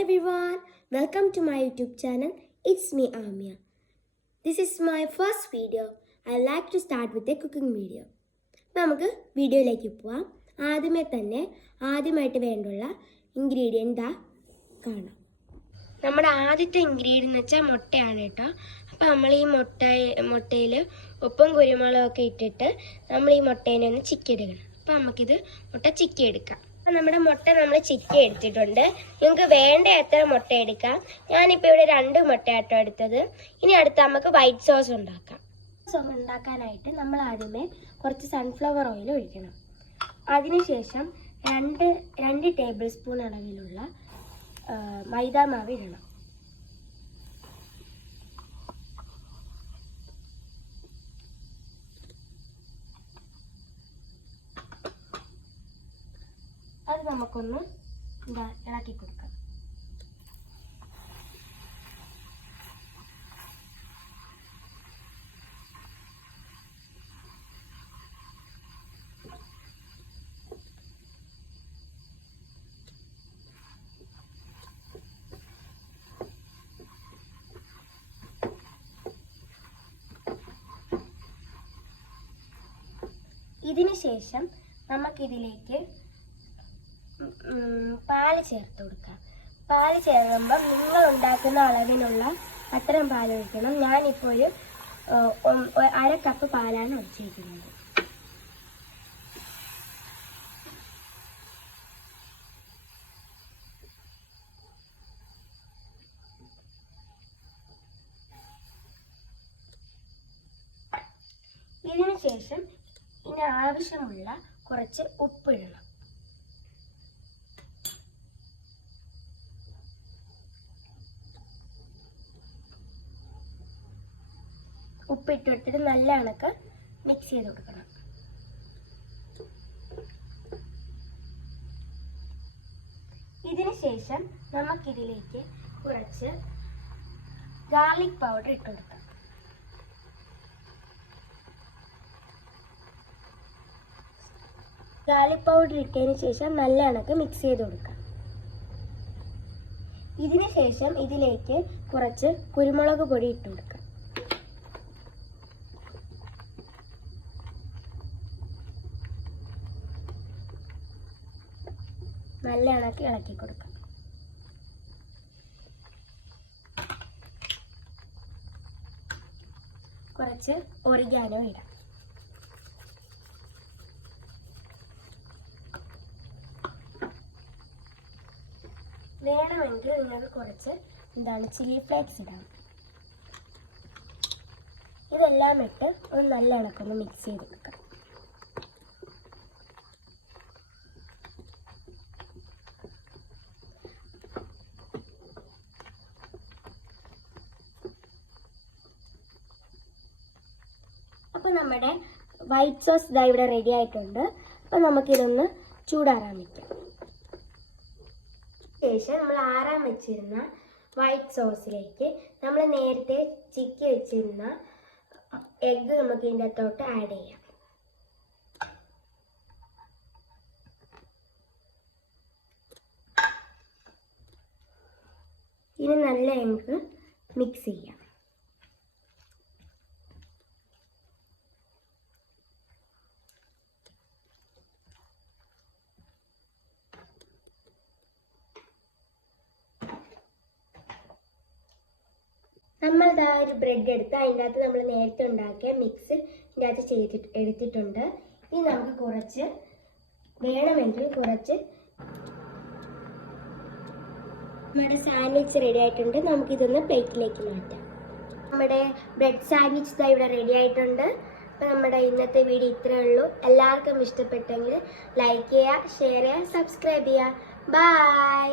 everyone, welcome to my YouTube channel. It's me Amia. This is my first video. I like to start with a cooking video. നമുക്ക് വീഡിയോയിലേക്ക് പോവാം. ആദ്യമായിട്ട് വേണ്ടുള്ള ingredient കാണാം. നമ്മുടെ ആദ്യത്തെ ingredient എന്ന് വെച്ചാൽ മുട്ടയാണ് കേട്ടോ. അപ്പോൾ നമ്മൾ ഈ മുട്ടയിൽ ഉപ്പും കുരുമുളകൊക്കെ ഇട്ടിട്ട് നമ്മൾ ഈ മുട്ടേനെ ഒന്ന് ചിക്കിയെടുക്കണം. അപ്പോൾ നമുക്കിത് മുട്ട ചിക്കിയെടുക്കാം. നമ്മുടെ മുട്ട നമ്മൾ ചിക്കി എടുത്തിട്ടുണ്ട്. നിങ്ങൾക്ക് വേണ്ട എത്ര മുട്ട എടുക്കാം. ഞാനിപ്പോൾ ഇവിടെ 2 മുട്ടയാട്ടോ എടുത്തത്. ഇനി അടുത്ത് നമുക്ക് വൈറ്റ് സോസ് ഉണ്ടാക്കാം. സോസ് ഉണ്ടാക്കാനായിട്ട് നമ്മൾ ആദ്യമേ കുറച്ച് സൺഫ്ലവർ ഓയിൽ ഒഴിക്കണം. അതിനുശേഷം 2 ടേബിൾ സ്പൂൺ അളവിലുള്ള മൈദാമാവ് ഇടണം. അത് നമുക്കൊന്ന് ഇളക്കി കൊടുക്കാം. ഇതിന് ശേഷം നമുക്കിതിലേക്ക് പാല് ചേർത്ത് കൊടുക്കാം. പാല് ചേർക്കുമ്പം നിങ്ങൾ ഉണ്ടാക്കുന്ന അളവിനുള്ള അത്രയും പാൽ ഒഴിക്കണം. ഞാനിപ്പോൾ ഒരു 1/2 കപ്പ് പാലാണ് ഒഴിച്ചിരിക്കുന്നത്. ഇതിനു ശേഷം ഇതിന് ആവശ്യമുള്ള കുറച്ച് ഉപ്പിടണം. ഉപ്പിട്ടിട്ട് നല്ല കണക്ക് മിക്സ് ചെയ്ത് കൊടുക്കണം. ഇതിന് ശേഷം നമുക്കിതിലേക്ക് കുറച്ച് ഗാർലിക് പൗഡർ ഇട്ട് കൊടുക്കാം. ഗാർലിക് പൗഡർ ഇട്ടതിന് ശേഷം നല്ല കണക്ക് മിക്സ് ചെയ്ത് കൊടുക്കാം. ഇതിന് ശേഷം ഇതിലേക്ക് കുറച്ച് കുരുമുളക് പൊടി ഇട്ട് കൊടുക്കാം. നല്ല കണക്ക് ഇളക്കി കൊടുക്കാം. കുറച്ച് ഒറിഗാനോ ഇടാം. വേണമെങ്കിൽ നിങ്ങൾക്ക് കുറച്ച് ചില്ലി ഫ്ലേക്സ് ഇടാം. ഇതെല്ലാം ഇട്ട് ഒരു നല്ല കണക്കൊന്ന് മിക്സ് ചെയ്ത് കൊടുക്കാം. അപ്പോൾ നമ്മുടെ വൈറ്റ് സോസ് ഇതാ ഇവിടെ റെഡി ആയിട്ടുണ്ട്. അപ്പോൾ നമുക്കിതൊന്ന് ചൂടാറാൻ വയ്ക്കാം. ശേഷം നമ്മൾ ആറാൻ വെച്ചിരുന്ന വൈറ്റ് സോസിലേക്ക് നമ്മൾ നേരത്തെ ചിക്കി വെച്ചിരുന്ന എഗ്ഗ് നമുക്ക് ഇതിൻ്റെ അകത്തോട്ട് ആഡ് ചെയ്യാം. ഇനി നല്ല നമുക്ക് മിക്സ് ചെയ്യാം. നമ്മൾ ഇതാ ഒരു ബ്രെഡ് എടുത്ത് അതിൻ്റെ അകത്ത് നമ്മൾ നേരത്തെ ഉണ്ടാക്കിയ മിക്സ് ഇതിൻ്റെ അകത്ത് എടുത്തിട്ടുണ്ട്. ഇനി നമുക്ക് കുറച്ച് വേണമെങ്കിൽ കുറച്ച് നമ്മുടെ സാൻഡ്വിച്ച് റെഡി ആയിട്ടുണ്ട്. നമുക്കിതൊന്ന് പ്ലേറ്റിലേക്ക് മാറ്റാം. നമ്മുടെ ബ്രെഡ് സാൻഡ്വിച്ച് ഇതാ ഇവിടെ റെഡി ആയിട്ടുണ്ട്. അപ്പോൾ നമ്മുടെ ഇന്നത്തെ വീഡിയോ ഇത്രയേ ഉള്ളൂ. എല്ലാവർക്കും ഇഷ്ടപ്പെട്ടെങ്കിൽ ലൈക്ക് ചെയ്യുക, ഷെയർ ചെയ്യുക, സബ്സ്ക്രൈബ് ചെയ്യുക. ബൈ.